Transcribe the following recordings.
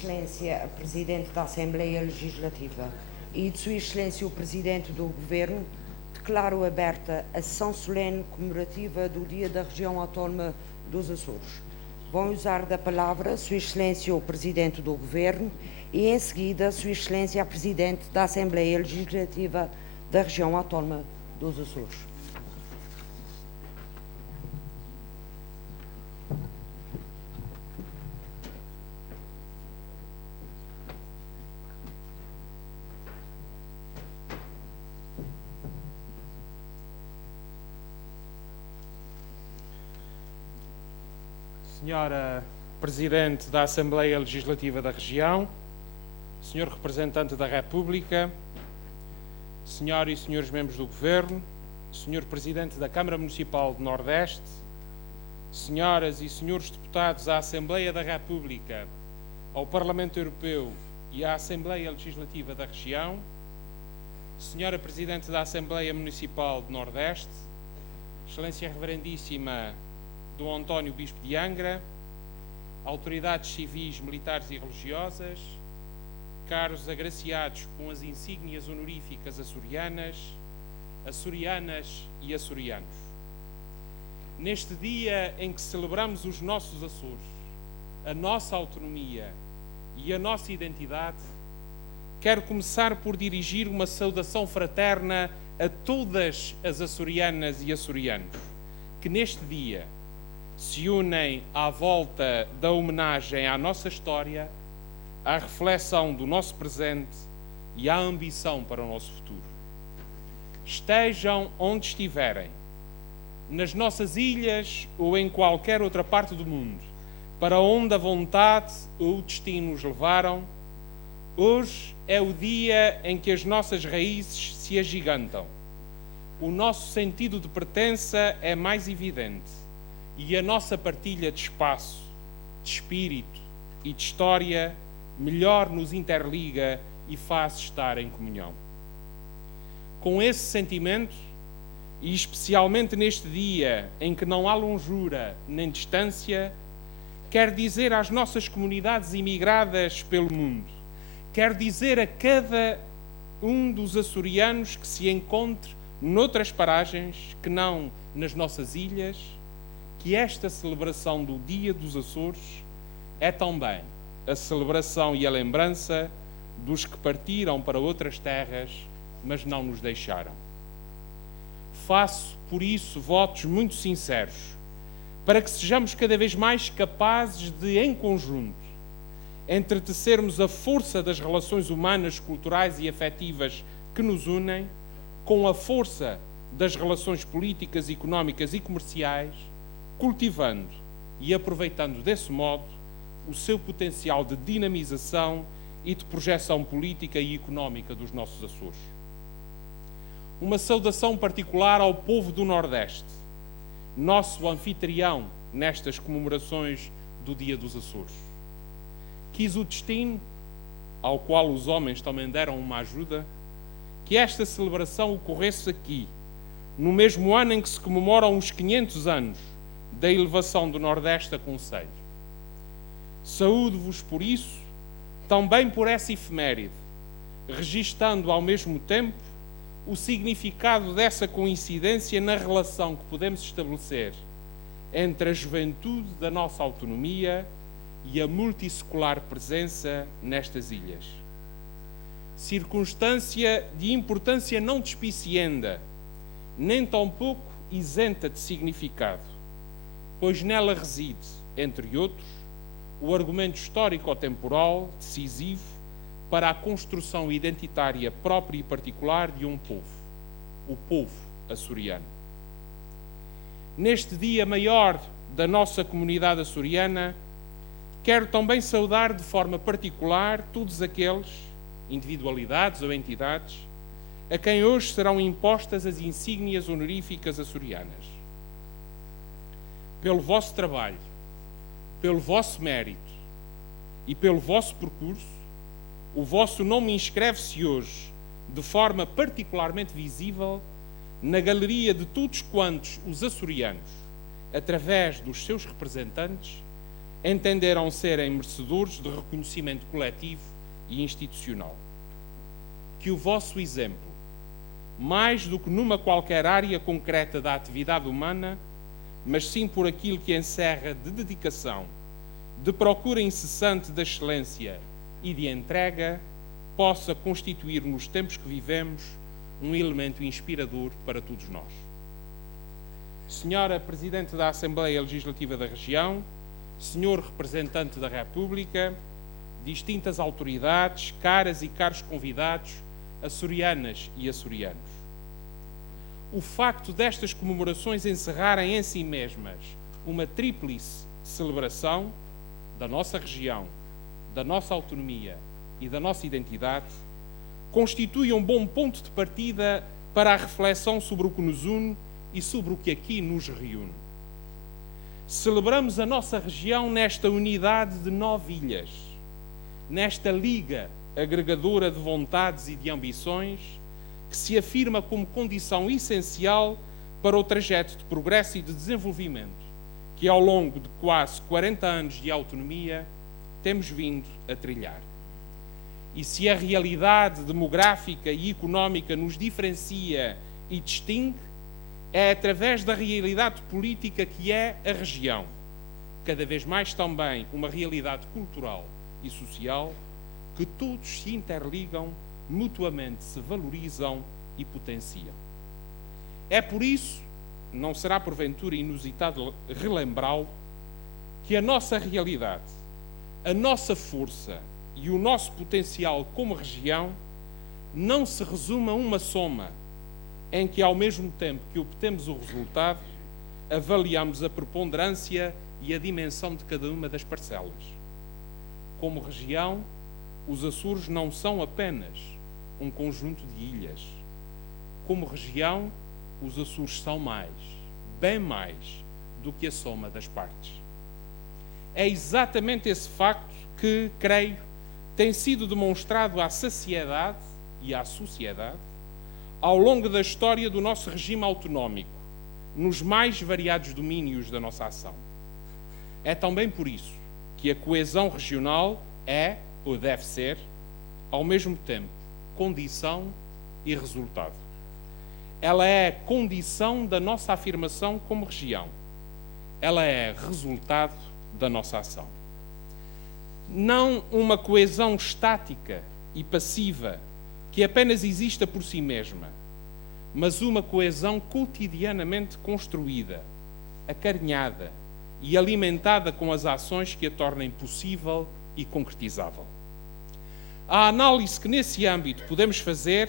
Excelência, Presidente da Assembleia Legislativa e de Sua Excelência, o Presidente do Governo, declaro aberta a sessão solene comemorativa do Dia da Região Autónoma dos Açores. Vão usar da palavra Sua Excelência, o Presidente do Governo, e em seguida Sua Excelência, a Presidente da Assembleia Legislativa da Região Autónoma dos Açores. Senhora Presidente da Assembleia Legislativa da Região, Senhor Representante da República, Senhoras e Senhores Membros do Governo, Senhor Presidente da Câmara Municipal de Nordeste, Senhoras e Senhores Deputados à Assembleia da República, ao Parlamento Europeu e à Assembleia Legislativa da Região, Senhora Presidente da Assembleia Municipal de Nordeste, Excelência Reverendíssima Dom António Bispo de Angra, autoridades civis, militares e religiosas, caros agraciados com as insígnias honoríficas açorianas, açorianas e açorianos. Neste dia em que celebramos os nossos Açores, a nossa autonomia e a nossa identidade, quero começar por dirigir uma saudação fraterna a todas as açorianas e açorianos que neste dia se unem à volta da homenagem à nossa história, à reflexão do nosso presente e à ambição para o nosso futuro. Estejam onde estiverem, nas nossas ilhas ou em qualquer outra parte do mundo, para onde a vontade ou o destino os levaram, hoje é o dia em que as nossas raízes se agigantam. O nosso sentido de pertença é mais evidente e a nossa partilha de espaço, de espírito e de história melhor nos interliga e faz estar em comunhão. Com esse sentimento, e especialmente neste dia em que não há longura nem distância, quero dizer às nossas comunidades imigradas pelo mundo, quero dizer a cada um dos açorianos que se encontre noutras paragens que não nas nossas ilhas, que esta celebração do Dia dos Açores é também a celebração e a lembrança dos que partiram para outras terras, mas não nos deixaram. Faço, por isso, votos muito sinceros, para que sejamos cada vez mais capazes de, em conjunto, entretecermos a força das relações humanas, culturais e afetivas que nos unem, com a força das relações políticas, económicas e comerciais, cultivando e aproveitando desse modo o seu potencial de dinamização e de projeção política e económica dos nossos Açores. Uma saudação particular ao povo do Nordeste, nosso anfitrião nestas comemorações do Dia dos Açores. Quis o destino, ao qual os homens também deram uma ajuda, que esta celebração ocorresse aqui, no mesmo ano em que se comemoram os 500 anos da elevação do Nordeste a Conselho. Saúdo-vos por isso, também por essa efeméride, registando ao mesmo tempo o significado dessa coincidência na relação que podemos estabelecer entre a juventude da nossa autonomia e a multissecular presença nestas ilhas. Circunstância de importância não despicienda, nem tampouco isenta de significado, pois nela reside, entre outros, o argumento histórico-temporal decisivo para a construção identitária própria e particular de um povo, o povo açoriano. Neste dia maior da nossa comunidade açoriana, quero também saudar de forma particular todos aqueles, individualidades ou entidades, a quem hoje serão impostas as insígnias honoríficas açorianas. Pelo vosso trabalho, pelo vosso mérito e pelo vosso percurso, o vosso nome inscreve-se hoje, de forma particularmente visível, na galeria de todos quantos os açorianos, através dos seus representantes, entenderam serem merecedores de reconhecimento coletivo e institucional. Que o vosso exemplo, mais do que numa qualquer área concreta da atividade humana, mas sim por aquilo que encerra de dedicação, de procura incessante da excelência e de entrega, possa constituir nos tempos que vivemos um elemento inspirador para todos nós. Senhora Presidente da Assembleia Legislativa da Região, Senhor Representante da República, distintas autoridades, caras e caros convidados, açorianas e açorianos. O facto destas comemorações encerrarem em si mesmas uma tríplice celebração da nossa região, da nossa autonomia e da nossa identidade, constitui um bom ponto de partida para a reflexão sobre o que nos une e sobre o que aqui nos reúne. Celebramos a nossa região nesta unidade de 9 ilhas, nesta liga agregadora de vontades e de ambições, que se afirma como condição essencial para o trajeto de progresso e de desenvolvimento que, ao longo de quase 40 anos de autonomia, temos vindo a trilhar. E se a realidade demográfica e económica nos diferencia e distingue, é através da realidade política que é a região, cada vez mais também uma realidade cultural e social, que todos se interligam, mutuamente se valorizam e potenciam. É por isso, não será porventura inusitado relembrá-lo, que a nossa realidade, a nossa força e o nosso potencial como região não se resume a uma soma em que, ao mesmo tempo que obtemos o resultado, avaliamos a preponderância e a dimensão de cada uma das parcelas. Como região, os Açores não são apenas um conjunto de ilhas. Como região, os Açores são mais, bem mais, do que a soma das partes. É exatamente esse facto que, creio, tem sido demonstrado à sociedade e à sociedade ao longo da história do nosso regime autonómico, nos mais variados domínios da nossa ação. É também por isso que a coesão regional é, ou deve ser, ao mesmo tempo, condição e resultado. Ela é condição da nossa afirmação como região. Ela é resultado da nossa ação. Não uma coesão estática e passiva que apenas exista por si mesma, mas uma coesão cotidianamente construída, acarinhada e alimentada com as ações que a tornem possível e concretizável. A análise que nesse âmbito podemos fazer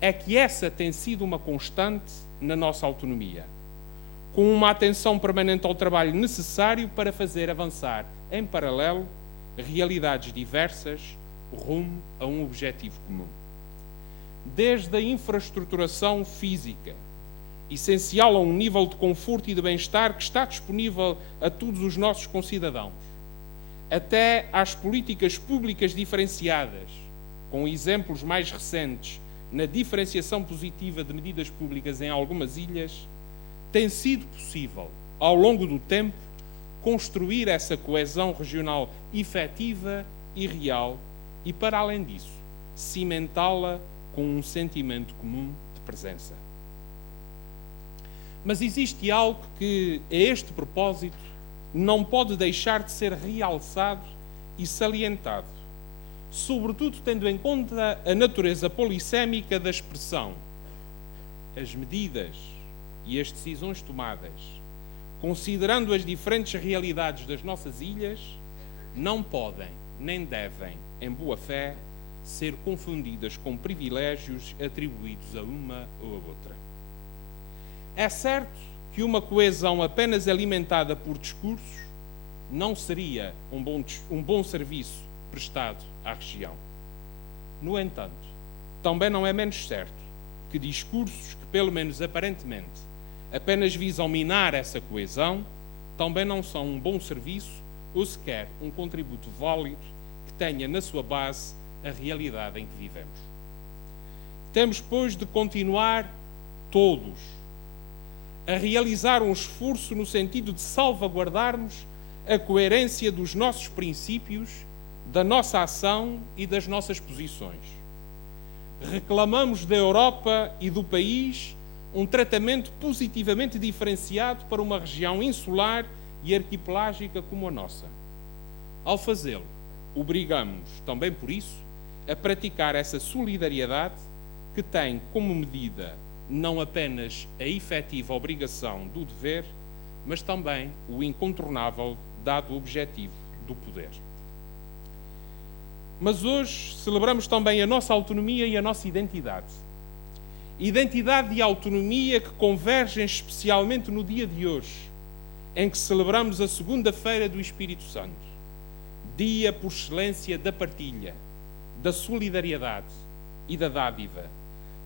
é que essa tem sido uma constante na nossa autonomia, com uma atenção permanente ao trabalho necessário para fazer avançar, em paralelo, realidades diversas rumo a um objetivo comum. Desde a infraestruturação física, essencial a um nível de conforto e de bem-estar que está disponível a todos os nossos concidadãos, até às políticas públicas diferenciadas, com exemplos mais recentes na diferenciação positiva de medidas públicas em algumas ilhas, tem sido possível, ao longo do tempo, construir essa coesão regional efetiva e real e, para além disso, cimentá-la com um sentimento comum de presença. Mas existe algo que, a este propósito, não pode deixar de ser realçado e salientado, sobretudo tendo em conta a natureza polissémica da expressão. As medidas e as decisões tomadas, considerando as diferentes realidades das nossas ilhas, não podem, nem devem, em boa fé, ser confundidas com privilégios atribuídos a uma ou a outra. É certo que uma coesão apenas alimentada por discursos não seria um bom serviço prestado à região. No entanto, também não é menos certo que discursos que, pelo menos aparentemente, apenas visam minar essa coesão, também não são um bom serviço ou sequer um contributo válido que tenha na sua base a realidade em que vivemos. Temos, pois, de continuar todos a realizar um esforço no sentido de salvaguardarmos a coerência dos nossos princípios, da nossa ação e das nossas posições. Reclamamos da Europa e do país um tratamento positivamente diferenciado para uma região insular e arquipelágica como a nossa. Ao fazê-lo, obrigamos-nos, também por isso, a praticar essa solidariedade que tem como medida não apenas a efetiva obrigação do dever, mas também o incontornável dado objetivo do poder. Mas hoje celebramos também a nossa autonomia e a nossa identidade. Identidade e autonomia que convergem especialmente no dia de hoje, em que celebramos a segunda-feira do Espírito Santo, dia por excelência da partilha, da solidariedade e da dádiva,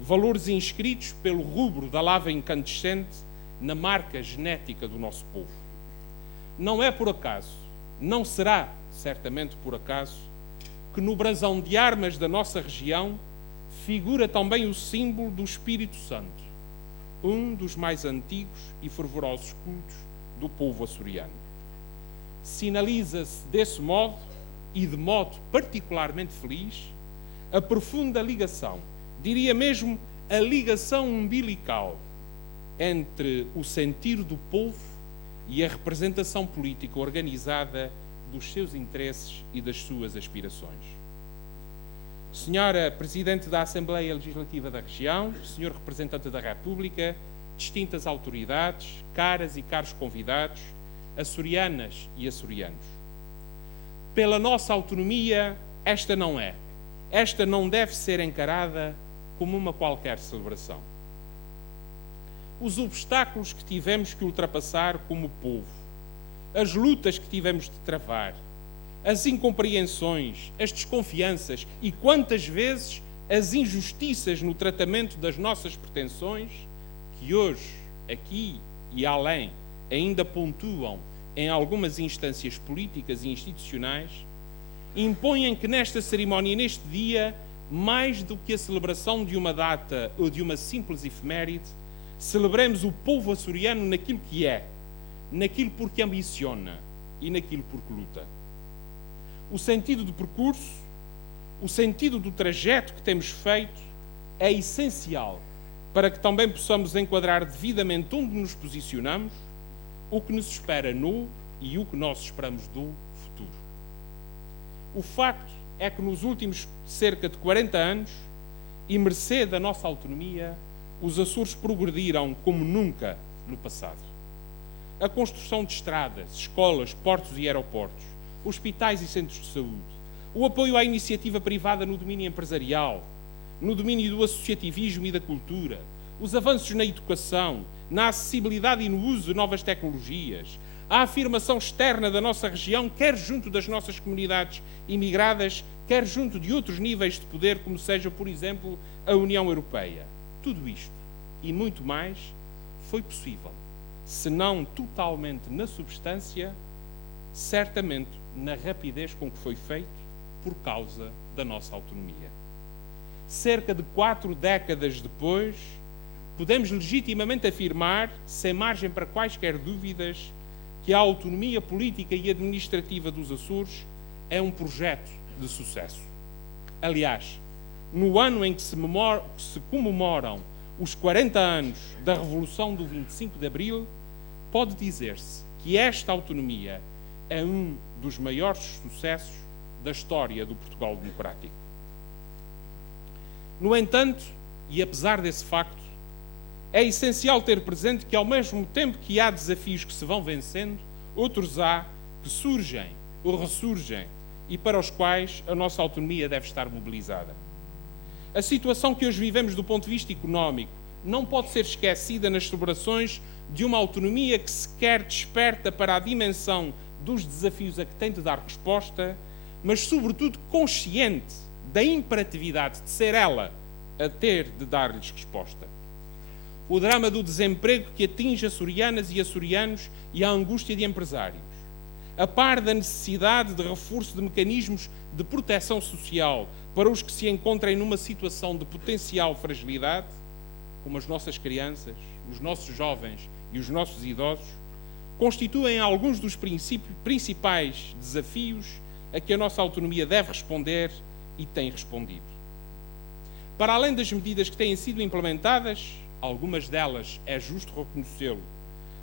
valores inscritos pelo rubro da lava incandescente na marca genética do nosso povo. Não é por acaso, não será certamente por acaso, que no brasão de armas da nossa região figura também o símbolo do Espírito Santo, um dos mais antigos e fervorosos cultos do povo açoriano. Sinaliza-se desse modo, e de modo particularmente feliz, a profunda ligação, diria mesmo a ligação umbilical, entre o sentir do povo e a representação política organizada dos seus interesses e das suas aspirações. Senhora Presidente da Assembleia Legislativa da Região, Senhor Representante da República, distintas autoridades, caras e caros convidados, açorianas e açorianos. Pela nossa autonomia, esta não deve ser encarada como uma qualquer celebração. Os obstáculos que tivemos que ultrapassar como povo, as lutas que tivemos de travar, as incompreensões, as desconfianças e, quantas vezes, as injustiças no tratamento das nossas pretensões, que hoje, aqui e além, ainda pontuam em algumas instâncias políticas e institucionais, impõem que nesta cerimónia e neste dia, mais do que a celebração de uma data ou de uma simples efeméride, celebremos o povo açoriano naquilo que é, naquilo por que ambiciona e naquilo por que luta. O sentido do percurso, o sentido do trajeto que temos feito é essencial para que também possamos enquadrar devidamente onde nos posicionamos, o que nos espera no e o que nós esperamos do futuro. O facto é que nos últimos cerca de 40 anos, e mercê da nossa autonomia, os Açores progrediram como nunca no passado. A construção de estradas, escolas, portos e aeroportos, hospitais e centros de saúde, o apoio à iniciativa privada no domínio empresarial, no domínio do associativismo e da cultura, os avanços na educação, na acessibilidade e no uso de novas tecnologias, a afirmação externa da nossa região, quer junto das nossas comunidades imigradas, quer junto de outros níveis de poder, como seja, por exemplo, a União Europeia. Tudo isto e muito mais foi possível, se não totalmente na substância, certamente na rapidez com que foi feito, por causa da nossa autonomia. Cerca de 4 décadas depois, podemos legitimamente afirmar, sem margem para quaisquer dúvidas, que a autonomia política e administrativa dos Açores é um projeto de sucesso. Aliás, no ano em que se comemoram os 40 anos da Revolução do 25 de Abril, pode dizer-se que esta autonomia é um dos maiores sucessos da história do Portugal democrático. No entanto, e apesar desse facto, é essencial ter presente que, ao mesmo tempo que há desafios que se vão vencendo, outros há que surgem ou ressurgem e para os quais a nossa autonomia deve estar mobilizada. A situação que hoje vivemos do ponto de vista económico não pode ser esquecida nas celebrações de uma autonomia que sequer desperta para a dimensão dos desafios a que tem de dar resposta, mas, sobretudo, consciente da imperatividade de ser ela a ter de dar-lhes resposta. O drama do desemprego que atinge açorianas e açorianos e a angústia de empresários, a par da necessidade de reforço de mecanismos de proteção social para os que se encontrem numa situação de potencial fragilidade, como as nossas crianças, os nossos jovens e os nossos idosos, constituem alguns dos principais desafios a que a nossa autonomia deve responder e tem respondido. Para além das medidas que têm sido implementadas, algumas delas, é justo reconhecê-lo,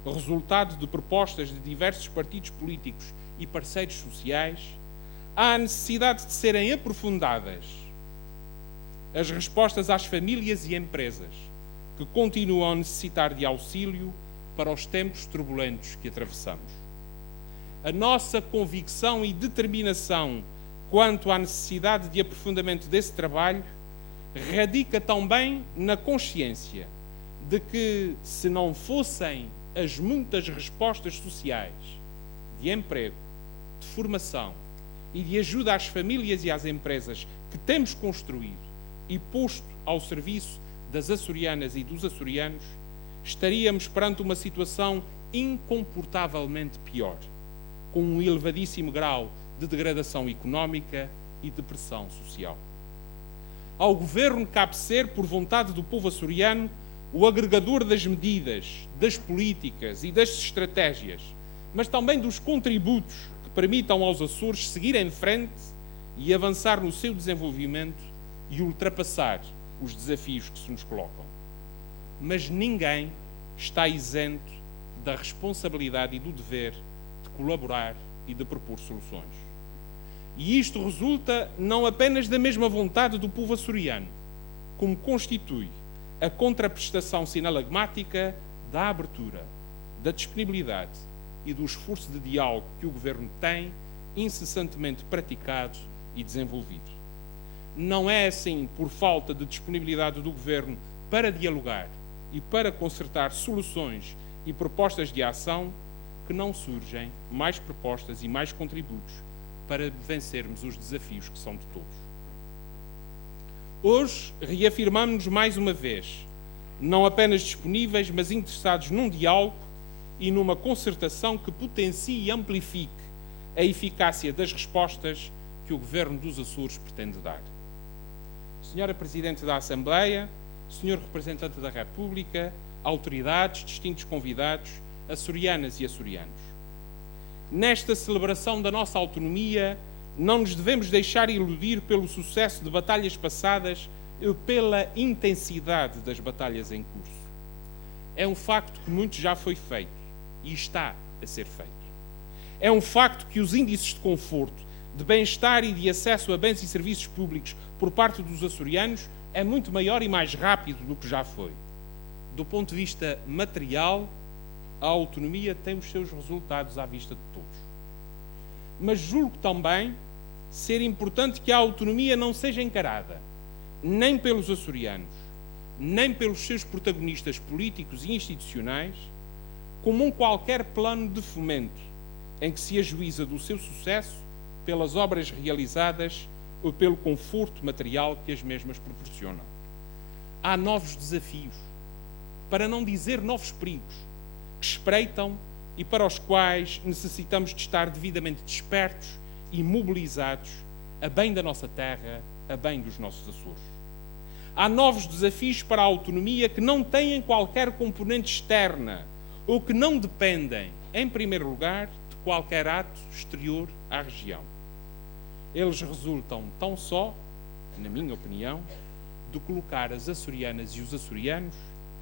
resultado de propostas de diversos partidos políticos e parceiros sociais, há a necessidade de serem aprofundadas as respostas às famílias e empresas que continuam a necessitar de auxílio para os tempos turbulentos que atravessamos. A nossa convicção e determinação quanto à necessidade de aprofundamento desse trabalho radica também na consciência de que, se não fossem as muitas respostas sociais, de emprego, de formação e de ajuda às famílias e às empresas que temos construído e posto ao serviço das açorianas e dos açorianos, estaríamos perante uma situação incomportavelmente pior, com um elevadíssimo grau de degradação económica e de pressão social. Ao Governo cabe ser, por vontade do povo açoriano, o agregador das medidas, das políticas e das estratégias, mas também dos contributos que permitam aos Açores seguir em frente e avançar no seu desenvolvimento e ultrapassar os desafios que se nos colocam. Mas ninguém está isento da responsabilidade e do dever de colaborar e de propor soluções. E isto resulta não apenas da mesma vontade do povo açoriano, como constitui a contraprestação sinalagmática da abertura, da disponibilidade e do esforço de diálogo que o Governo tem incessantemente praticado e desenvolvido. Não é assim por falta de disponibilidade do Governo para dialogar e para concertar soluções e propostas de ação que não surgem mais propostas e mais contributos para vencermos os desafios que são de todos. Hoje reafirmamos-nos mais uma vez, não apenas disponíveis, mas interessados num diálogo e numa concertação que potencie e amplifique a eficácia das respostas que o Governo dos Açores pretende dar. Senhora Presidente da Assembleia, Senhor Representante da República, autoridades, distintos convidados, açorianas e açorianos. Nesta celebração da nossa autonomia, não nos devemos deixar iludir pelo sucesso de batalhas passadas e pela intensidade das batalhas em curso. É um facto que muito já foi feito e está a ser feito. É um facto que os índices de conforto, de bem-estar e de acesso a bens e serviços públicos por parte dos açorianos é muito maior e mais rápido do que já foi. Do ponto de vista material, a autonomia tem os seus resultados à vista de todos. Mas julgo também ser importante que a autonomia não seja encarada, nem pelos açorianos, nem pelos seus protagonistas políticos e institucionais, como um qualquer plano de fomento, em que se ajuíza do seu sucesso pelas obras realizadas ou pelo conforto material que as mesmas proporcionam. Há novos desafios, para não dizer novos perigos, que espreitam e para os quais necessitamos de estar devidamente despertos e mobilizados a bem da nossa terra, a bem dos nossos Açores. Há novos desafios para a autonomia que não têm qualquer componente externa ou que não dependem, em primeiro lugar, de qualquer ato exterior à região. Eles resultam tão só, na minha opinião, de colocar as açorianas e os açorianos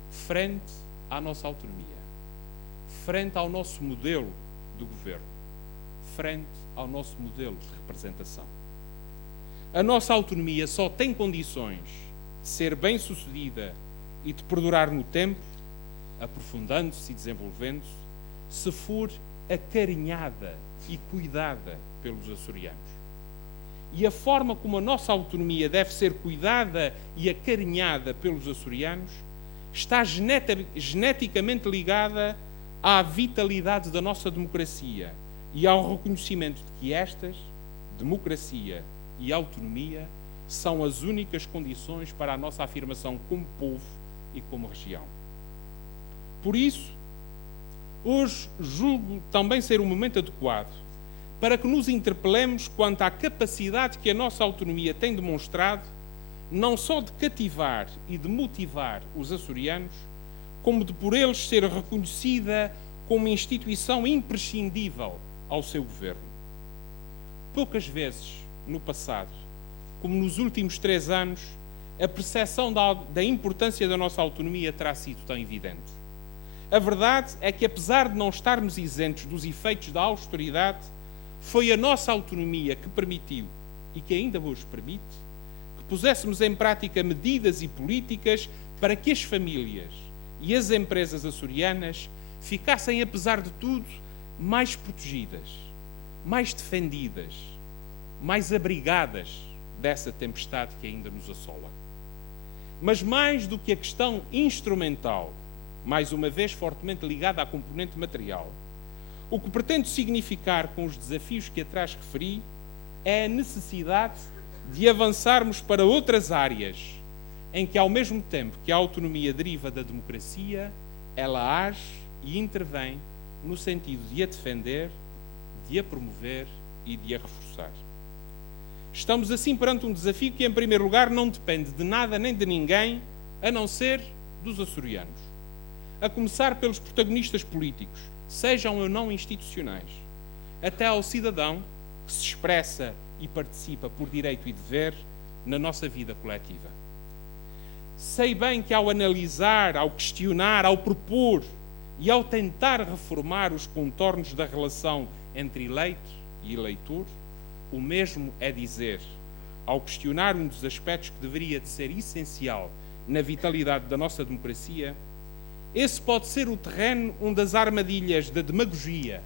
frente à nossa autonomia, frente ao nosso modelo de governo, frente ao nosso modelo de representação. A nossa autonomia só tem condições de ser bem-sucedida e de perdurar no tempo, aprofundando-se e desenvolvendo-se, se for acarinhada e cuidada pelos açorianos. E a forma como a nossa autonomia deve ser cuidada e acarinhada pelos açorianos está geneticamente ligada à vitalidade da nossa democracia e ao reconhecimento de que estas, democracia e autonomia, são as únicas condições para a nossa afirmação como povo e como região. Por isso, hoje julgo também ser um momento adequado para que nos interpelemos quanto à capacidade que a nossa autonomia tem demonstrado, não só de cativar e de motivar os açorianos, como de por eles ser reconhecida como instituição imprescindível ao seu governo. Poucas vezes no passado, como nos últimos 3 anos, a percepção da importância da nossa autonomia terá sido tão evidente. A verdade é que, apesar de não estarmos isentos dos efeitos da austeridade, foi a nossa autonomia que permitiu, e que ainda hoje permite, que puséssemos em prática medidas e políticas para que as famílias e as empresas açorianas ficassem, apesar de tudo, mais protegidas, mais defendidas, mais abrigadas dessa tempestade que ainda nos assola. Mas mais do que a questão instrumental, mais uma vez fortemente ligada à componente material, o que pretendo significar com os desafios que atrás referi é a necessidade de avançarmos para outras áreas em que, ao mesmo tempo que a autonomia deriva da democracia, ela age e intervém no sentido de a defender, de a promover e de a reforçar. Estamos assim perante um desafio que, em primeiro lugar, não depende de nada nem de ninguém, a não ser dos açorianos. A começar pelos protagonistas políticos, sejam ou não institucionais, até ao cidadão que se expressa e participa por direito e dever na nossa vida coletiva. Sei bem que ao analisar, ao questionar, ao propor e ao tentar reformar os contornos da relação entre eleito e eleitor, o mesmo é dizer, ao questionar um dos aspectos que deveria de ser essencial na vitalidade da nossa democracia, esse pode ser o terreno onde as armadilhas da demagogia,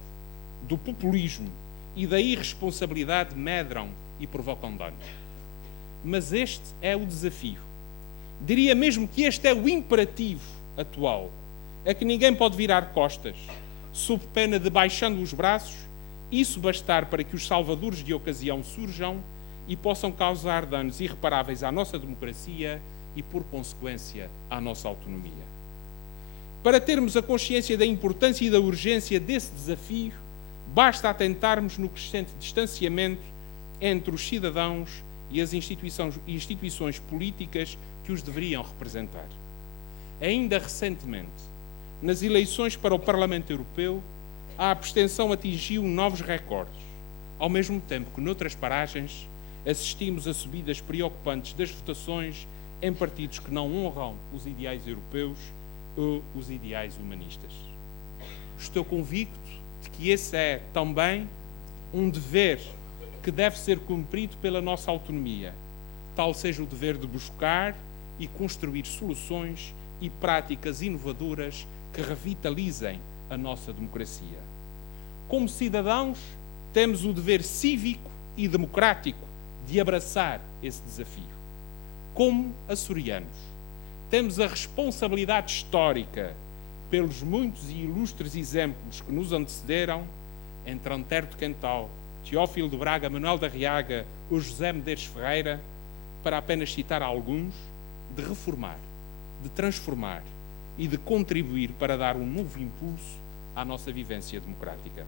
do populismo e da irresponsabilidade medram e provocam danos. Mas este é o desafio. Diria mesmo que este é o imperativo atual, a que ninguém pode virar costas, sob pena de, baixando os braços, isso bastar para que os salvadores de ocasião surjam e possam causar danos irreparáveis à nossa democracia e, por consequência, à nossa autonomia. Para termos a consciência da importância e da urgência desse desafio, basta atentarmos no crescente distanciamento entre os cidadãos e as instituições políticas que os deveriam representar. Ainda recentemente, nas eleições para o Parlamento Europeu, a abstenção atingiu novos recordes, ao mesmo tempo que, noutras paragens, assistimos a subidas preocupantes das votações em partidos que não honram os ideais europeus ou os ideais humanistas. Estou convicto de que esse é também um dever que deve ser cumprido pela nossa autonomia, tal seja o dever de buscar e construir soluções e práticas inovadoras que revitalizem a nossa democracia. Como cidadãos, temos o dever cívico e democrático de abraçar esse desafio. Como açorianos, temos a responsabilidade histórica, pelos muitos e ilustres exemplos que nos antecederam, entre Antero de Quental, Teófilo de Braga, Manuel da Riaga ou José Medeiros Ferreira, para apenas citar alguns, de reformar, de transformar e de contribuir para dar um novo impulso à nossa vivência democrática.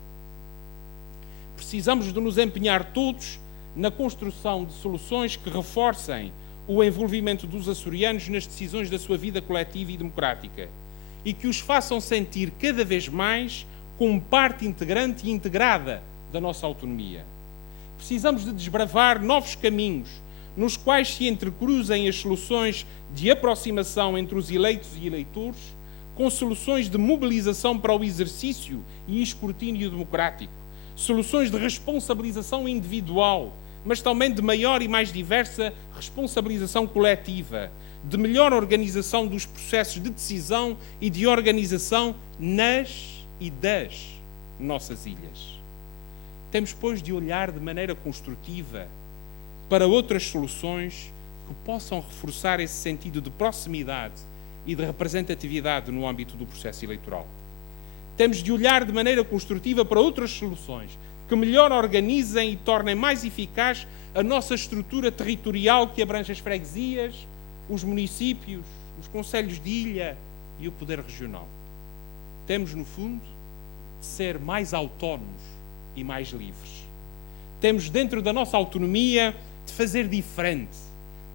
Precisamos de nos empenhar todos na construção de soluções que reforcem o envolvimento dos açorianos nas decisões da sua vida coletiva e democrática e que os façam sentir cada vez mais como parte integrante e integrada da nossa autonomia. Precisamos de desbravar novos caminhos nos quais se entrecruzem as soluções de aproximação entre os eleitos e eleitores com soluções de mobilização para o exercício e escrutínio democrático, soluções de responsabilização individual, mas também de maior e mais diversa responsabilização coletiva, de melhor organização dos processos de decisão e de organização nas e das nossas ilhas. Temos, pois, de olhar de maneira construtiva para outras soluções que possam reforçar esse sentido de proximidade e de representatividade no âmbito do processo eleitoral. Temos de olhar de maneira construtiva para outras soluções que melhor organizem e tornem mais eficaz a nossa estrutura territorial que abrange as freguesias, os municípios, os concelhos de ilha e o poder regional. Temos, no fundo, de ser mais autónomos e mais livres. Temos, dentro da nossa autonomia, de fazer diferente,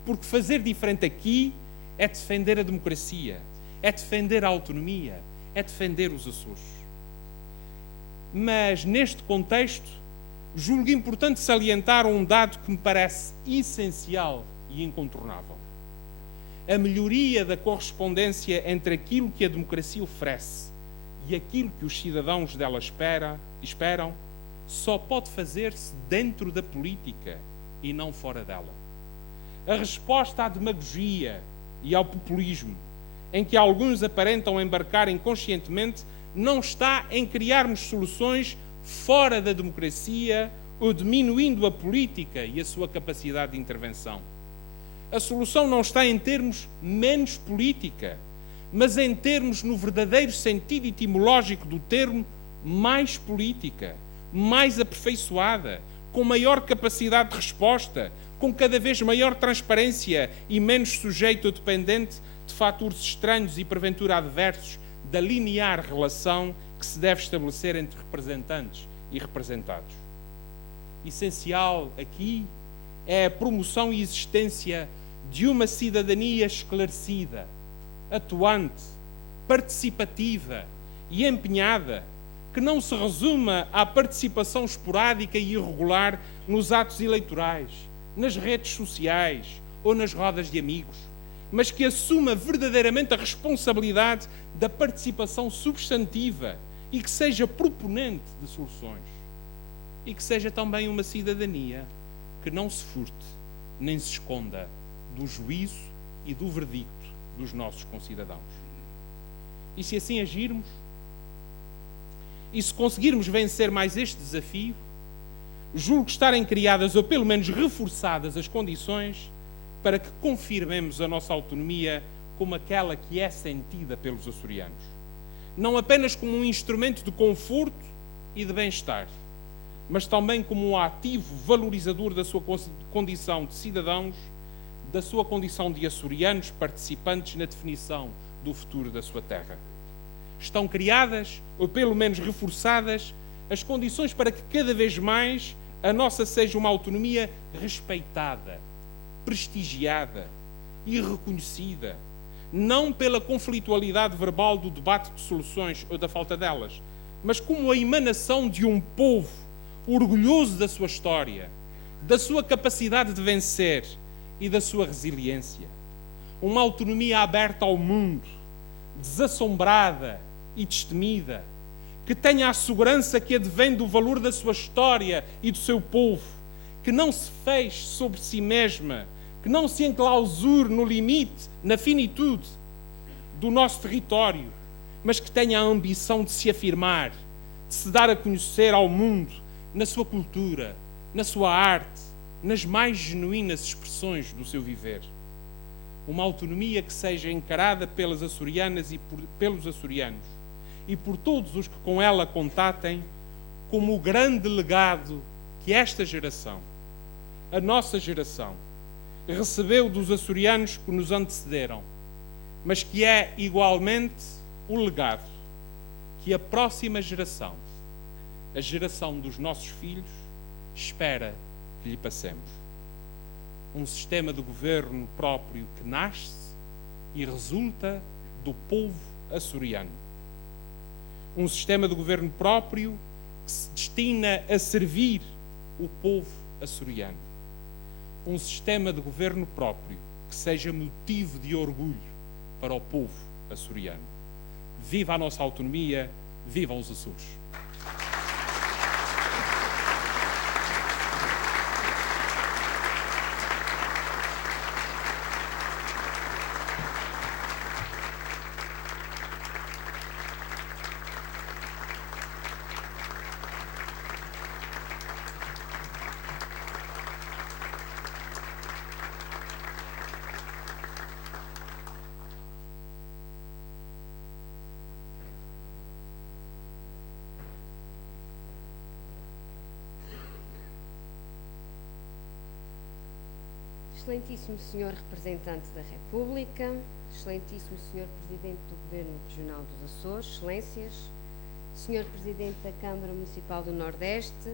porque fazer diferente aqui é defender a democracia, é defender a autonomia, é defender os Açores. Mas, neste contexto, julgo importante salientar um dado que me parece essencial e incontornável. A melhoria da correspondência entre aquilo que a democracia oferece e aquilo que os cidadãos dela esperam só pode fazer-se dentro da política e não fora dela. A resposta à demagogia e ao populismo, em que alguns aparentam embarcar inconscientemente, não está em criarmos soluções fora da democracia ou diminuindo a política e a sua capacidade de intervenção. A solução não está em termos menos política, mas em termos, no verdadeiro sentido etimológico do termo, mais política, mais aperfeiçoada, com maior capacidade de resposta, com cada vez maior transparência e menos sujeito ou dependente de fatores estranhos e porventura adversos da linear relação que se deve estabelecer entre representantes e representados. Essencial aqui é a promoção e existência de uma cidadania esclarecida, atuante, participativa e empenhada, que não se resuma à participação esporádica e irregular nos atos eleitorais, nas redes sociais ou nas rodas de amigos, mas que assuma verdadeiramente a responsabilidade da participação substantiva e que seja proponente de soluções. E que seja também uma cidadania que não se furte nem se esconda do juízo e do verdicto dos nossos concidadãos. E se assim agirmos, e se conseguirmos vencer mais este desafio, julgo estarem criadas, ou pelo menos reforçadas, as condições para que confirmemos a nossa autonomia como aquela que é sentida pelos açorianos. Não apenas como um instrumento de conforto e de bem-estar, mas também como um ativo valorizador da sua condição de cidadãos, da sua condição de açorianos participantes na definição do futuro da sua terra. Estão criadas, ou pelo menos reforçadas, as condições para que cada vez mais a nossa seja uma autonomia respeitada, prestigiada e reconhecida, não pela conflitualidade verbal do debate de soluções ou da falta delas, mas como a emanação de um povo orgulhoso da sua história, da sua capacidade de vencer e da sua resiliência. Uma autonomia aberta ao mundo, desassombrada e destemida, que tenha a segurança que advém do valor da sua história e do seu povo, que não se feche sobre si mesma, que não se enclausure no limite, na finitude do nosso território, mas que tenha a ambição de se afirmar, de se dar a conhecer ao mundo na sua cultura, na sua arte, nas mais genuínas expressões do seu viver. Uma autonomia que seja encarada pelas açorianas e pelos açorianos e por todos os que com ela contatem como o grande legado que esta geração, a nossa geração, recebeu dos açorianos que nos antecederam, mas que é igualmente o legado que a próxima geração, a geração dos nossos filhos, espera que lhe passemos. Um sistema de governo próprio que nasce e resulta do povo açoriano. Um sistema de governo próprio que se destina a servir o povo açoriano. Um sistema de governo próprio que seja motivo de orgulho para o povo açoriano. Viva a nossa autonomia, vivam os Açores! Excelentíssimo Senhor Representante da República, Excelentíssimo Senhor Presidente do Governo Regional dos Açores, Excelências, Senhor Presidente da Câmara Municipal do Nordeste,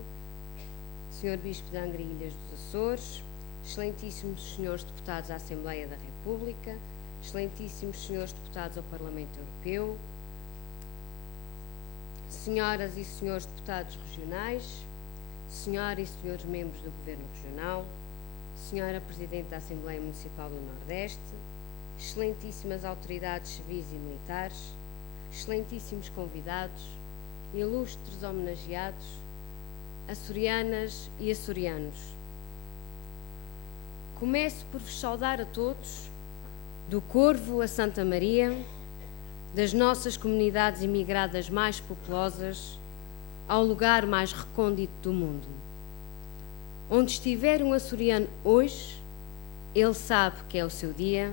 Senhor Bispo de Angra e Ilhas dos Açores, Excelentíssimos Senhores Deputados à Assembleia da República, Excelentíssimos Senhores Deputados ao Parlamento Europeu, senhoras e senhores deputados regionais, senhoras e senhores membros do Governo Regional, senhora Presidente da Assembleia Municipal do Nordeste, excelentíssimas autoridades civis e militares, excelentíssimos convidados, ilustres homenageados, açorianas e açorianos. Começo por vos saudar a todos, do Corvo a Santa Maria, das nossas comunidades imigradas mais populosas ao lugar mais recôndito do mundo. Onde estiver um açoriano hoje, ele sabe que é o seu dia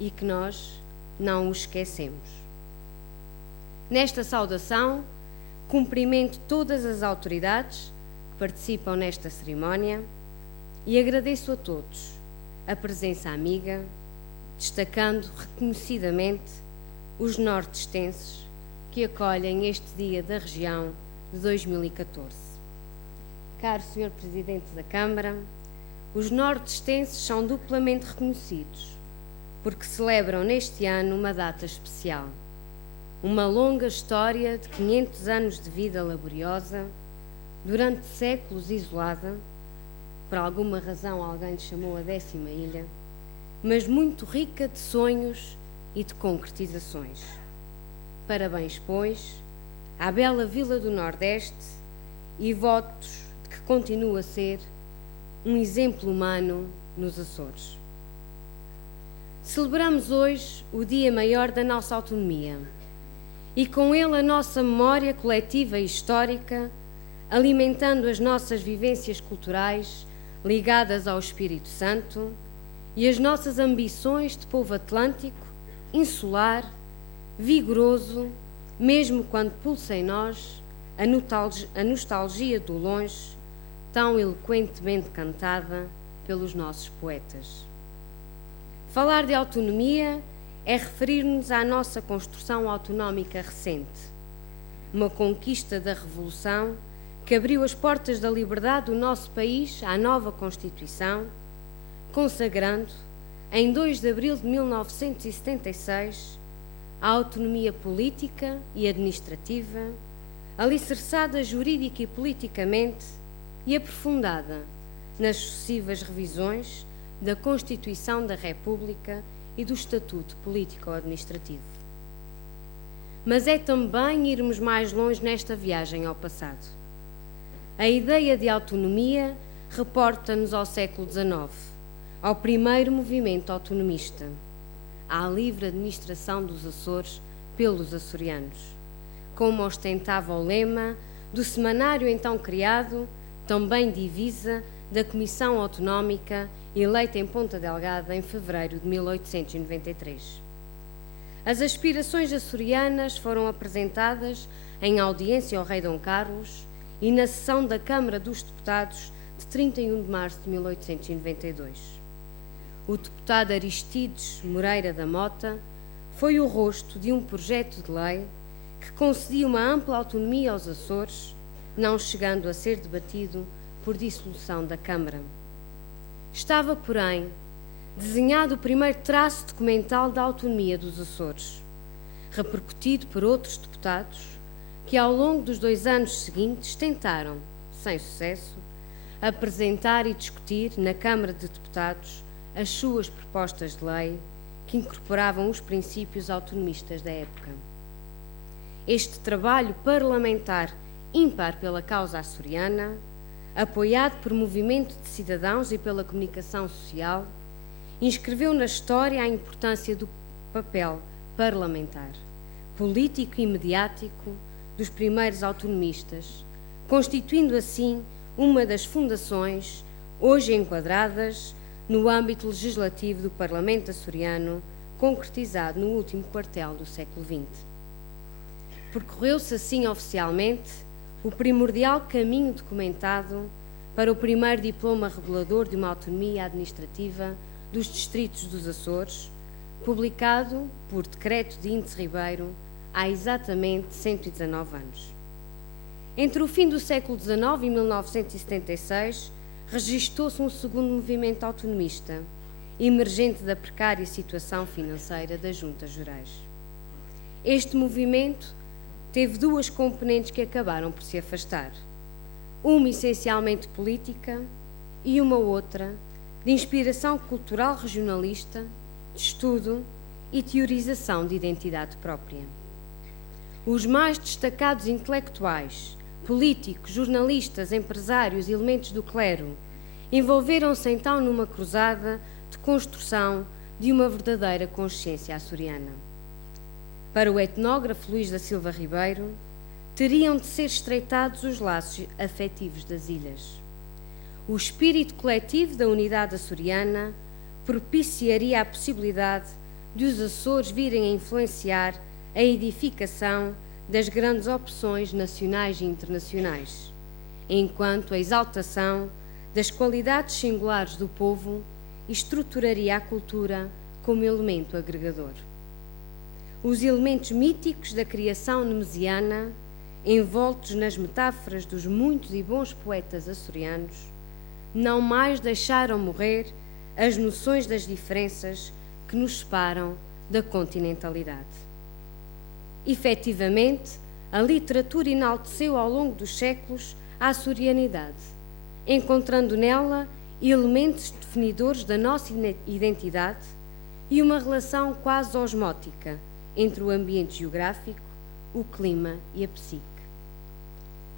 e que nós não o esquecemos. Nesta saudação, cumprimento todas as autoridades que participam nesta cerimónia e agradeço a todos a presença amiga, destacando reconhecidamente os nortestenses que acolhem este Dia da Região de 2014. Caro Sr. Presidente da Câmara, os nortestenses são duplamente reconhecidos porque celebram neste ano uma data especial, uma longa história de 500 anos de vida laboriosa, durante séculos isolada, por alguma razão alguém lhe chamou a 10ª ilha, mas muito rica de sonhos e de concretizações. Parabéns, pois, à bela Vila do Nordeste e votos de que continue a ser um exemplo humano nos Açores. Celebramos hoje o dia maior da nossa autonomia e com ele a nossa memória coletiva e histórica, alimentando as nossas vivências culturais ligadas ao Espírito Santo e as nossas ambições de povo atlântico, insular, vigoroso, mesmo quando pulsa em nós a nostalgia do longe, tão eloquentemente cantada pelos nossos poetas. Falar de autonomia é referir-nos à nossa construção autonómica recente, uma conquista da Revolução que abriu as portas da liberdade do nosso país à nova Constituição, consagrando, em 2 de abril de 1976, a autonomia política e administrativa, alicerçada jurídica e politicamente e aprofundada nas sucessivas revisões da Constituição da República e do Estatuto Político-Administrativo. Mas é também irmos mais longe nesta viagem ao passado. A ideia de autonomia reporta-nos ao século XIX, ao primeiro movimento autonomista, à livre administração dos Açores pelos açorianos, como ostentava o lema do semanário então criado, também divisa da Comissão Autonómica eleita em Ponta Delgada em fevereiro de 1893. As aspirações açorianas foram apresentadas em audiência ao rei Dom Carlos e na sessão da Câmara dos Deputados de 31 de março de 1892. O deputado Aristides Moreira da Mota foi o rosto de um projeto de lei que concedia uma ampla autonomia aos Açores, não chegando a ser debatido por dissolução da Câmara. Estava, porém, desenhado o primeiro traço documental da autonomia dos Açores, repercutido por outros deputados que, ao longo dos 2 anos seguintes, tentaram, sem sucesso, apresentar e discutir na Câmara de Deputados as suas propostas de lei que incorporavam os princípios autonomistas da época. Este trabalho parlamentar ímpar pela causa açoriana, apoiado por movimento de cidadãos e pela comunicação social, inscreveu na história a importância do papel parlamentar, político e mediático dos primeiros autonomistas, constituindo assim uma das fundações hoje enquadradas no âmbito legislativo do Parlamento açoriano, concretizado no último quartel do século XX. Percorreu-se assim oficialmente o primordial caminho documentado para o primeiro diploma regulador de uma autonomia administrativa dos distritos dos Açores, publicado por decreto de Índice Ribeiro há exatamente 119 anos. Entre o fim do século XIX e 1976, registou-se um segundo movimento autonomista, emergente da precária situação financeira das juntas rurais. Este movimento teve duas componentes que acabaram por se afastar. Uma essencialmente política e uma outra de inspiração cultural regionalista, de estudo e teorização de identidade própria. Os mais destacados intelectuais, políticos, jornalistas, empresários e elementos do clero envolveram-se então numa cruzada de construção de uma verdadeira consciência açoriana. Para o etnógrafo Luís da Silva Ribeiro, teriam de ser estreitados os laços afetivos das ilhas. O espírito coletivo da unidade açoriana propiciaria a possibilidade de os Açores virem a influenciar a edificação das grandes opções nacionais e internacionais, enquanto a exaltação das qualidades singulares do povo estruturaria a cultura como elemento agregador. Os elementos míticos da criação nemesiana, envoltos nas metáforas dos muitos e bons poetas açorianos, não mais deixaram morrer as noções das diferenças que nos separam da continentalidade. Efetivamente, a literatura enalteceu ao longo dos séculos a açorianidade, encontrando nela elementos definidores da nossa identidade e uma relação quase osmótica entre o ambiente geográfico, o clima e a psique.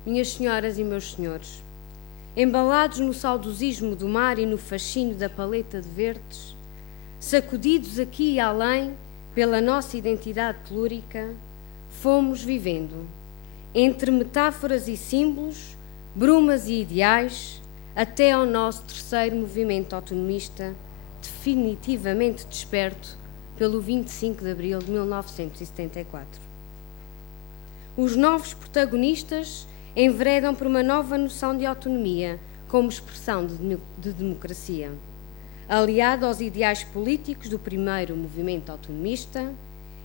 Minhas senhoras e meus senhores, embalados no saudosismo do mar e no fascínio da paleta de verdes, sacudidos aqui e além pela nossa identidade telúrica, fomos vivendo, entre metáforas e símbolos, brumas e ideais, até ao nosso terceiro movimento autonomista, definitivamente desperto pelo 25 de abril de 1974. Os novos protagonistas enveredam por uma nova noção de autonomia como expressão de democracia, aliado aos ideais políticos do primeiro movimento autonomista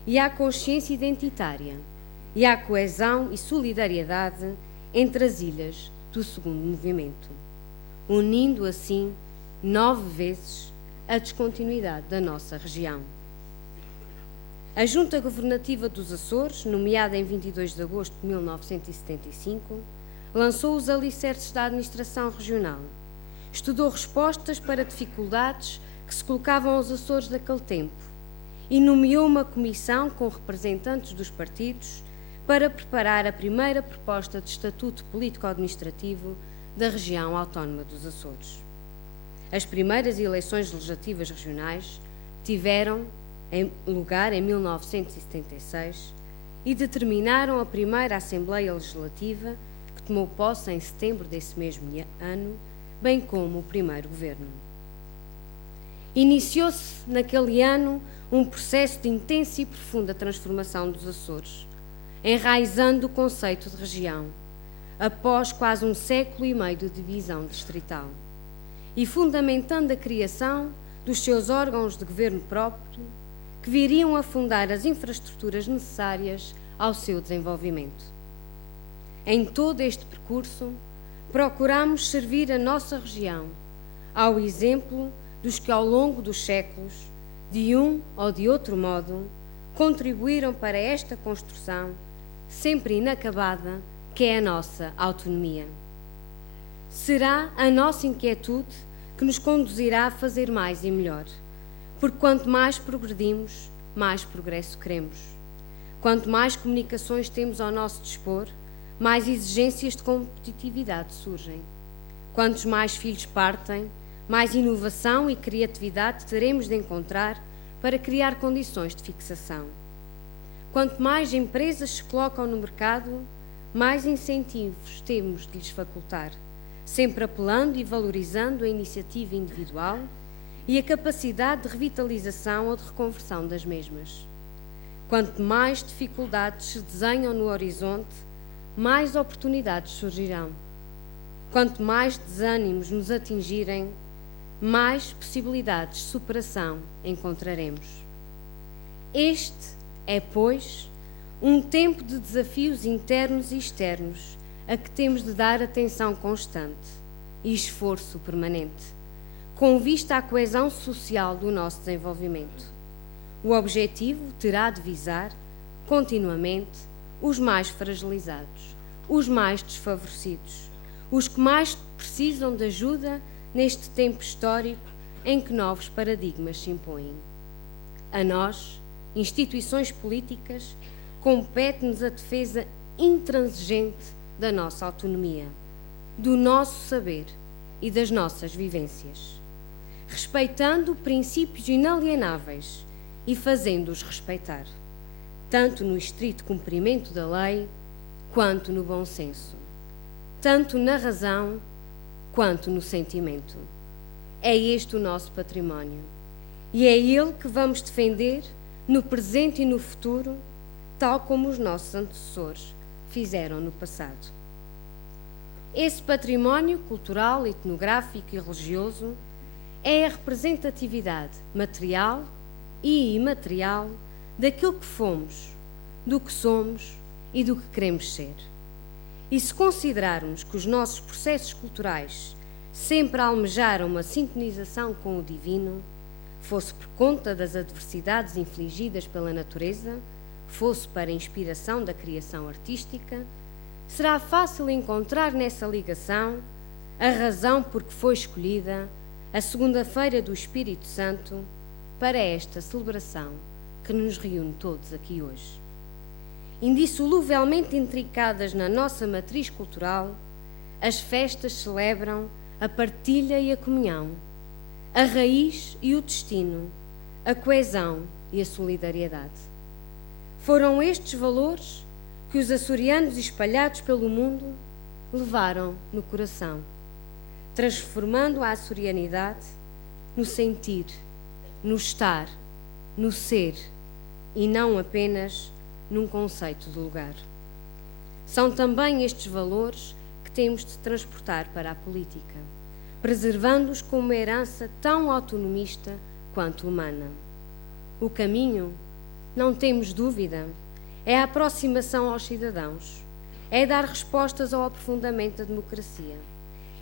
e à consciência identitária e à coesão e solidariedade entre as ilhas do segundo movimento, unindo assim 9 vezes a descontinuidade da nossa região. A Junta Governativa dos Açores, nomeada em 22 de agosto de 1975, lançou os alicerces da administração regional, estudou respostas para dificuldades que se colocavam aos Açores daquele tempo e nomeou uma comissão com representantes dos partidos para preparar a primeira proposta de estatuto político-administrativo da região autónoma dos Açores. As primeiras eleições legislativas regionais tiveram lugar em 1976 e determinaram a primeira Assembleia Legislativa, que tomou posse em setembro desse mesmo ano, bem como o primeiro governo. Iniciou-se naquele ano um processo de intensa e profunda transformação dos Açores, enraizando o conceito de região, após quase um século e meio de divisão distrital, e fundamentando a criação dos seus órgãos de governo próprio, que viriam a fundar as infraestruturas necessárias ao seu desenvolvimento. Em todo este percurso, procuramos servir a nossa região, ao exemplo dos que ao longo dos séculos, de um ou de outro modo, contribuíram para esta construção, sempre inacabada, que é a nossa autonomia. Será a nossa inquietude que nos conduzirá a fazer mais e melhor, porque quanto mais progredimos, mais progresso queremos. Quanto mais comunicações temos ao nosso dispor, mais exigências de competitividade surgem. Quantos mais filhos partem, mais inovação e criatividade teremos de encontrar para criar condições de fixação. Quanto mais empresas se colocam no mercado, mais incentivos temos de lhes facultar, sempre apelando e valorizando a iniciativa individual e a capacidade de revitalização ou de reconversão das mesmas. Quanto mais dificuldades se desenham no horizonte, mais oportunidades surgirão. Quanto mais desânimos nos atingirem, mais possibilidades de superação encontraremos. Este é, pois, um tempo de desafios internos e externos a que temos de dar atenção constante e esforço permanente, com vista à coesão social do nosso desenvolvimento. O objetivo terá de visar, continuamente, os mais fragilizados, os mais desfavorecidos, os que mais precisam de ajuda neste tempo histórico em que novos paradigmas se impõem. A nós, instituições políticas, compete-nos a defesa intransigente da nossa autonomia, do nosso saber e das nossas vivências, respeitando princípios inalienáveis e fazendo-os respeitar, tanto no estrito cumprimento da lei, quanto no bom senso, tanto na razão, quanto no sentimento. É este o nosso património, e é ele que vamos defender no presente e no futuro, tal como os nossos antecessores fizeram no passado. Esse património cultural, etnográfico e religioso é a representatividade material e imaterial daquilo que fomos, do que somos e do que queremos ser. E se considerarmos que os nossos processos culturais sempre almejaram uma sintonização com o divino, fosse por conta das adversidades infligidas pela natureza, fosse para a inspiração da criação artística, será fácil encontrar nessa ligação a razão por que foi escolhida a segunda-feira do Espírito Santo para esta celebração que nos reúne todos aqui hoje. Indissoluvelmente intricadas na nossa matriz cultural, as festas celebram a partilha e a comunhão, a raiz e o destino, a coesão e a solidariedade. Foram estes valores que os açorianos espalhados pelo mundo levaram no coração, transformando a açorianidade no sentir, no estar, no ser e não apenas num conceito de lugar. São também estes valores que temos de transportar para a política, preservando-os como uma herança tão autonomista quanto humana. O caminho, não temos dúvida, é a aproximação aos cidadãos, é dar respostas ao aprofundamento da democracia,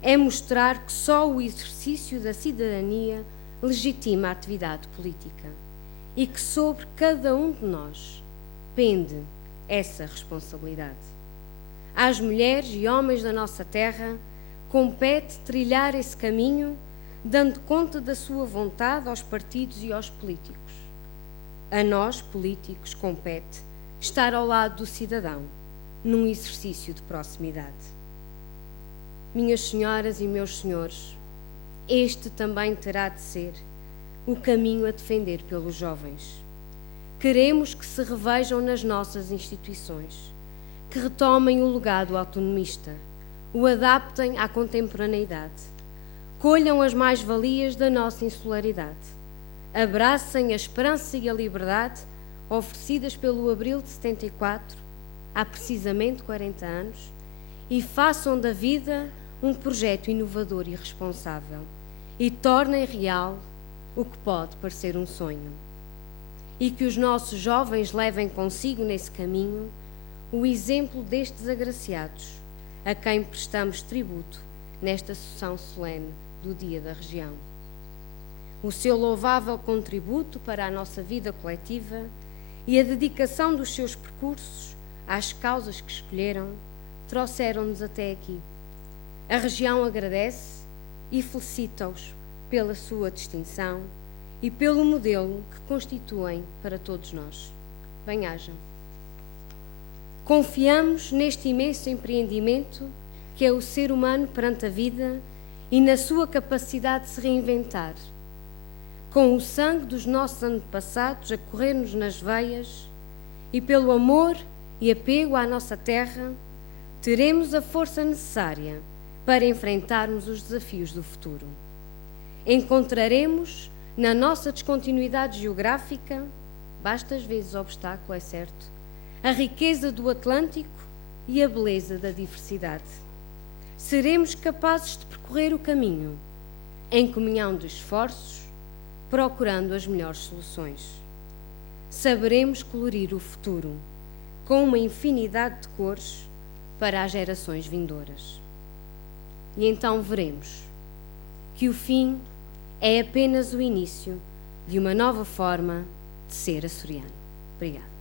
é mostrar que só o exercício da cidadania legitima a atividade política e que sobre cada um de nós pende essa responsabilidade. Às mulheres e homens da nossa terra compete trilhar esse caminho, dando conta da sua vontade aos partidos e aos políticos. A nós, políticos, compete estar ao lado do cidadão, num exercício de proximidade. Minhas senhoras e meus senhores, este também terá de ser o caminho a defender pelos jovens. Queremos que se revejam nas nossas instituições, que retomem o legado autonomista, o adaptem à contemporaneidade, colham as mais-valias da nossa insularidade, abracem a esperança e a liberdade oferecidas pelo Abril de 74, há precisamente 40 anos, e façam da vida um projeto inovador e responsável e tornem real o que pode parecer um sonho. E que os nossos jovens levem consigo nesse caminho o exemplo destes agraciados, a quem prestamos tributo nesta sessão solene do Dia da Região. O seu louvável contributo para a nossa vida coletiva e a dedicação dos seus percursos às causas que escolheram trouxeram-nos até aqui. A região agradece e felicita-os pela sua distinção e pelo modelo que constituem para todos nós. Bem-ajam. Confiamos neste imenso empreendimento que é o ser humano perante a vida e na sua capacidade de se reinventar, com o sangue dos nossos antepassados a correr-nos nas veias e pelo amor e apego à nossa terra, teremos a força necessária para enfrentarmos os desafios do futuro. Encontraremos na nossa descontinuidade geográfica, basta às vezes obstáculo, é certo, a riqueza do Atlântico e a beleza da diversidade. Seremos capazes de percorrer o caminho, em comunhão de esforços, procurando as melhores soluções. Saberemos colorir o futuro com uma infinidade de cores para as gerações vindouras. E então veremos que o fim é apenas o início de uma nova forma de ser açoriano. Obrigada.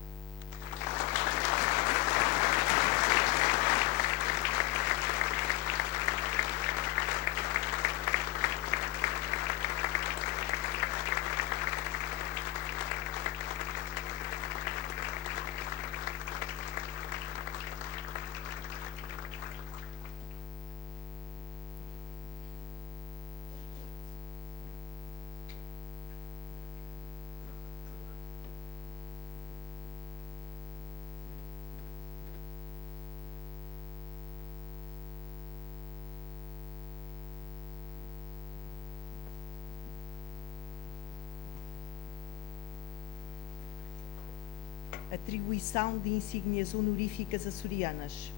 Atribuição de insígnias honoríficas açorianas.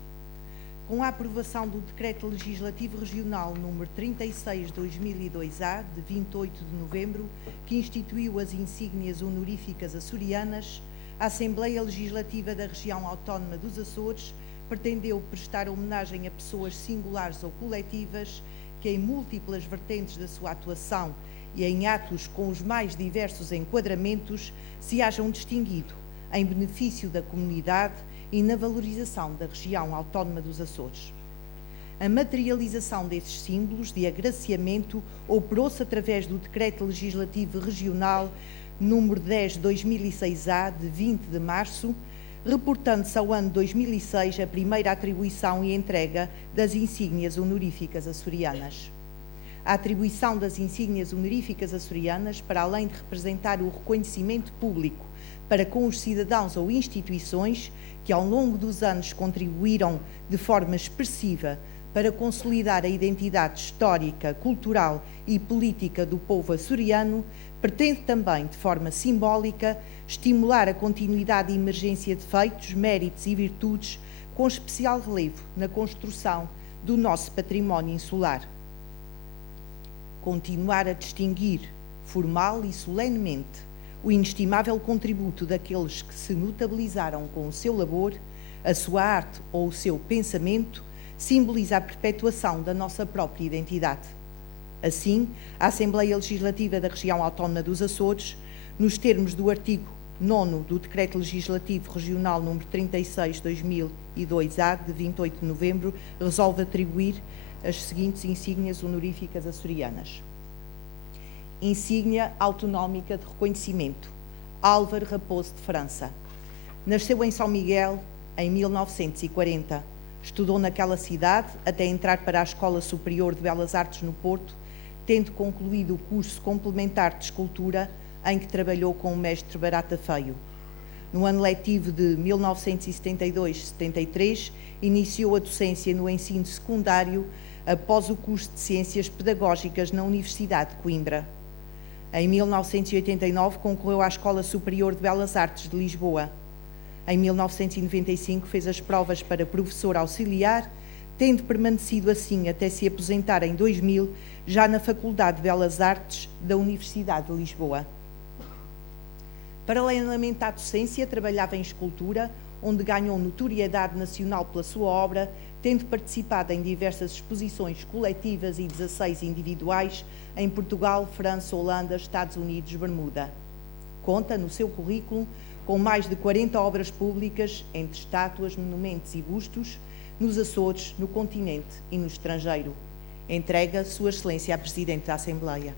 Com a aprovação do Decreto Legislativo Regional nº 36/2002-A, de 28 de novembro, que instituiu as insígnias honoríficas açorianas, a Assembleia Legislativa da Região Autónoma dos Açores pretendeu prestar homenagem a pessoas singulares ou coletivas que, em múltiplas vertentes da sua atuação e em atos com os mais diversos enquadramentos, se hajam distinguido em benefício da comunidade e na valorização da região autónoma dos Açores. A materialização desses símbolos de agraciamento operou-se através do Decreto Legislativo Regional número 10/2006-A, de 20 de março, reportando-se ao ano 2006 a primeira atribuição e entrega das insígnias honoríficas açorianas. A atribuição das insígnias honoríficas açorianas, para além de representar o reconhecimento público para com os cidadãos ou instituições que ao longo dos anos contribuíram de forma expressiva para consolidar a identidade histórica, cultural e política do povo açoriano, pretende também, de forma simbólica, estimular a continuidade e emergência de feitos, méritos e virtudes com especial relevo na construção do nosso património insular. Continuar a distinguir, formal e solenemente, o inestimável contributo daqueles que se notabilizaram com o seu labor, a sua arte ou o seu pensamento, simboliza a perpetuação da nossa própria identidade. Assim, a Assembleia Legislativa da Região Autónoma dos Açores, nos termos do artigo 9º do Decreto Legislativo Regional nº 36/2002-A, de 28 de novembro, resolve atribuir as seguintes insígnias honoríficas açorianas. Insígnia autonómica de reconhecimento. Álvaro Raposo de França. Nasceu em São Miguel em 1940. Estudou naquela cidade até entrar para a Escola Superior de Belas Artes no Porto, tendo concluído o curso complementar de escultura em que trabalhou com o mestre Barata Feio. No ano letivo de 1972-73, iniciou a docência no ensino secundário após o curso de Ciências Pedagógicas na Universidade de Coimbra. Em 1989, concorreu à Escola Superior de Belas Artes de Lisboa. Em 1995, fez as provas para professor auxiliar, tendo permanecido assim até se aposentar em 2000, já na Faculdade de Belas Artes da Universidade de Lisboa. Paralelamente à docência, trabalhava em escultura, onde ganhou notoriedade nacional pela sua obra, tendo participado em diversas exposições coletivas e 16 individuais em Portugal, França, Holanda, Estados Unidos, Bermuda. Conta, no seu currículo, com mais de 40 obras públicas, entre estátuas, monumentos e bustos, nos Açores, no continente e no estrangeiro. Entrega Sua Excelência a Presidente da Assembleia.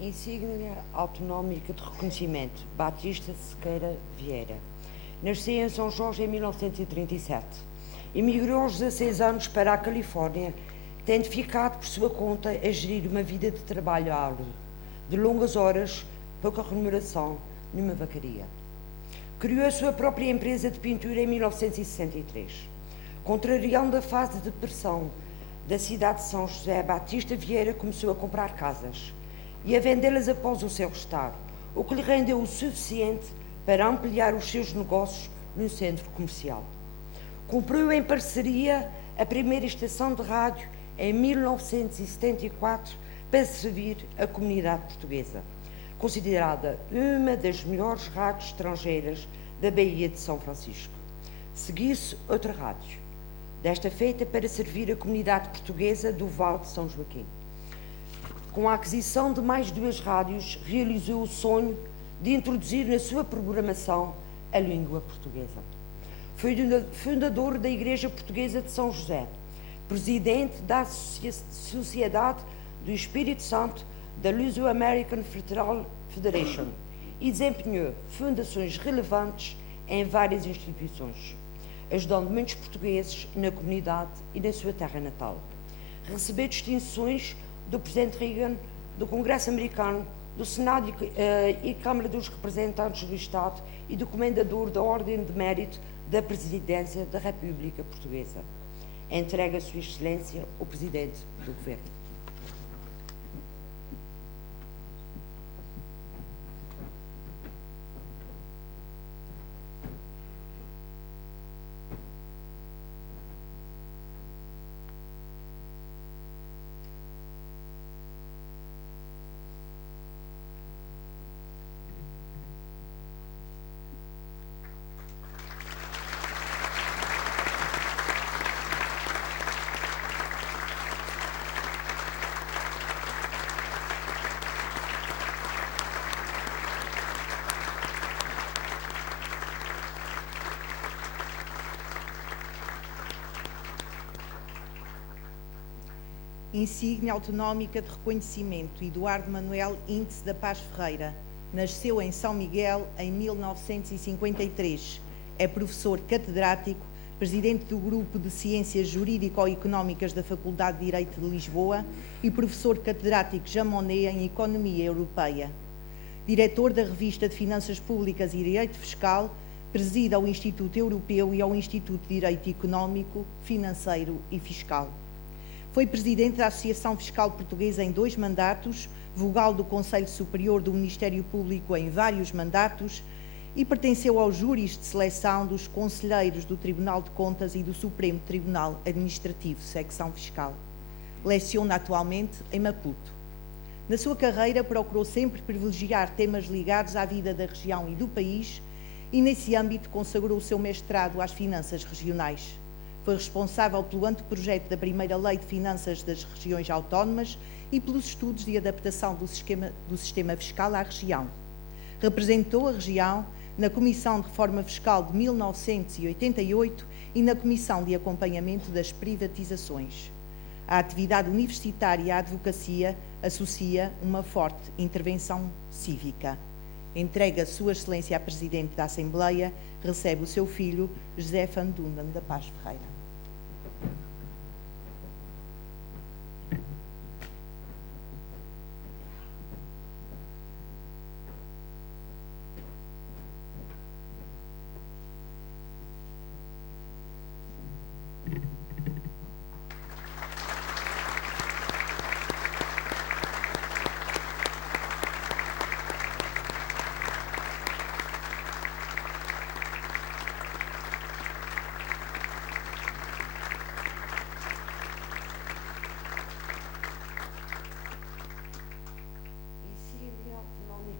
Insígnia autonómica de reconhecimento. Batista Sequeira Vieira. Nasceu em São Jorge em 1937. Emigrou aos 16 anos para a Califórnia, tendo ficado por sua conta a gerir uma vida de trabalho árduo, de longas horas, pouca remuneração, numa vacaria. Criou a sua própria empresa de pintura em 1963. Contrariando a fase de depressão da cidade de São José, Batista Vieira começou a comprar casas e a vendê-las após o seu restauro, o que lhe rendeu o suficiente para ampliar os seus negócios no centro comercial. Cumpriu em parceria a primeira estação de rádio em 1974 para servir a comunidade portuguesa, considerada uma das melhores rádios estrangeiras da Baía de São Francisco. Seguiu-se outra rádio, desta feita para servir a comunidade portuguesa do Vale de São Joaquim. Com a aquisição de mais 2 rádios, realizou o sonho de introduzir na sua programação a língua portuguesa. Foi fundador da Igreja Portuguesa de São José, presidente da Sociedade do Espírito Santo da Luso-American Federal Federation e desempenhou funções relevantes em várias instituições, ajudando muitos portugueses na comunidade e na sua terra natal. Recebeu distinções do Presidente Reagan, do Congresso Americano, do Senado e Câmara dos Representantes do Estado e do Comendador da Ordem de Mérito da Presidência da República Portuguesa. Entrega a Sua Excelência o Presidente do Governo. Insígnia autonómica de reconhecimento: Eduardo Manuel Índice da Paz Ferreira. Nasceu em São Miguel em 1953. É professor catedrático, presidente do Grupo de Ciências Jurídico-Económicas da Faculdade de Direito de Lisboa e professor catedrático Jean Monnet em Economia Europeia. Diretor da Revista de Finanças Públicas e Direito Fiscal, preside ao Instituto Europeu e ao Instituto de Direito Económico, Financeiro e Fiscal. Foi presidente da Associação Fiscal Portuguesa em 2 mandatos, vogal do Conselho Superior do Ministério Público em vários mandatos e pertenceu aos júris de seleção dos conselheiros do Tribunal de Contas e do Supremo Tribunal Administrativo, secção fiscal. Leciona atualmente em Maputo. Na sua carreira procurou sempre privilegiar temas ligados à vida da região e do país e nesse âmbito consagrou o seu mestrado às finanças regionais. Foi responsável pelo anteprojeto da primeira Lei de Finanças das Regiões Autónomas e pelos estudos de adaptação do sistema fiscal à região. Representou a região na Comissão de Reforma Fiscal de 1988 e na Comissão de Acompanhamento das Privatizações. A atividade universitária e a advocacia associa uma forte intervenção cívica. Entrega Sua Excelência a Presidente da Assembleia, recebe o seu filho, José Fandundan da Paz Ferreira.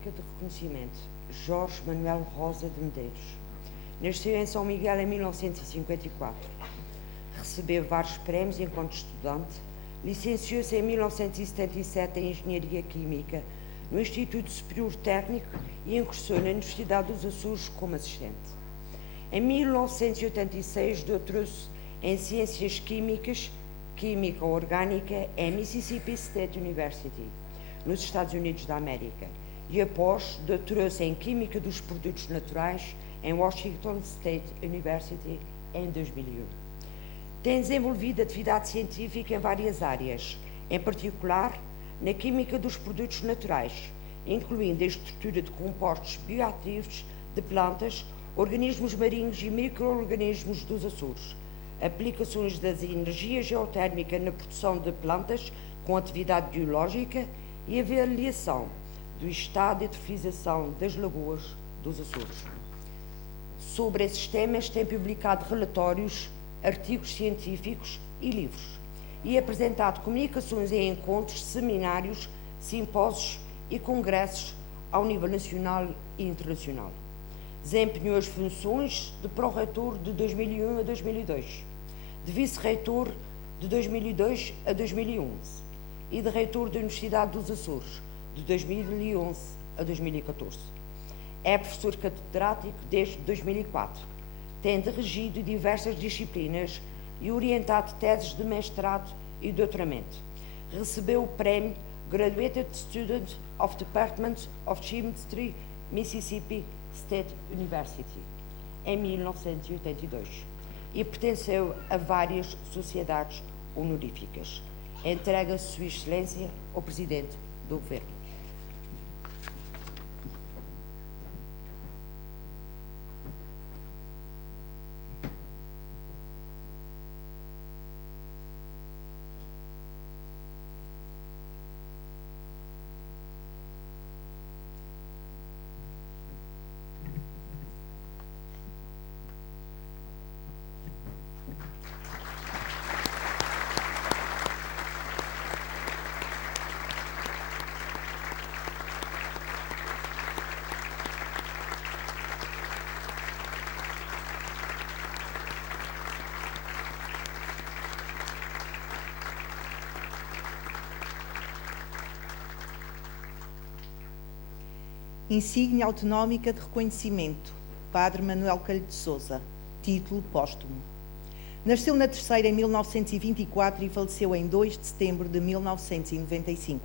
De reconhecimento: Jorge Manuel Rosa de Medeiros. Nasceu em São Miguel em 1954. Recebeu vários prémios enquanto estudante. Licenciou-se em 1977 em Engenharia Química no Instituto Superior Técnico e ingressou na Universidade dos Açores como assistente. Em 1986 doutorou-se em Ciências Químicas, Química Orgânica em Mississippi State University, nos Estados Unidos da América. E após, doutorou-se em Química dos Produtos Naturais em Washington State University em 2001. Tem desenvolvido atividade científica em várias áreas, em particular na Química dos Produtos Naturais, incluindo a estrutura de compostos bioativos de plantas, organismos marinhos e micro-organismos dos Açores, aplicações da energia geotérmica na produção de plantas com atividade biológica e avaliação do estado de eutrofização das lagoas dos Açores. Sobre esses temas tem publicado relatórios, artigos científicos e livros e apresentado comunicações em encontros, seminários, simpósios e congressos ao nível nacional e internacional. Desempenhou as funções de pró-reitor de 2001 a 2002, de vice-reitor de 2002 a 2011 e de reitor da Universidade dos Açores de 2011 a 2014. É professor catedrático desde 2004, tendo regido diversas disciplinas e orientado teses de mestrado e doutoramento. Recebeu o prémio Graduate Student of Department of Chemistry, Mississippi State University, em 1982, e pertenceu a várias sociedades honoríficas. Entrega Sua Excelência ao Presidente do Governo. Insígnia autonómica de reconhecimento, Padre Manuel Coelho de Sousa, título póstumo. Nasceu na Terceira em 1924 e faleceu em 2 de setembro de 1995.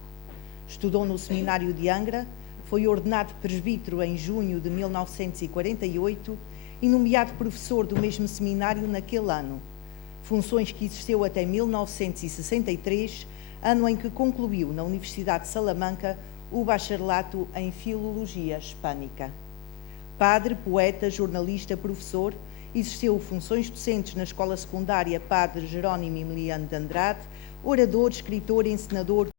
Estudou no Seminário de Angra, foi ordenado presbítero em junho de 1948 e nomeado professor do mesmo seminário naquele ano, funções que exerceu até 1963, ano em que concluiu na Universidade de Salamanca o bacharelato em Filologia Hispânica. Padre, poeta, jornalista, professor, exerceu funções docentes na Escola Secundária Padre Jerónimo Emiliano de Andrade, orador, escritor, encenador,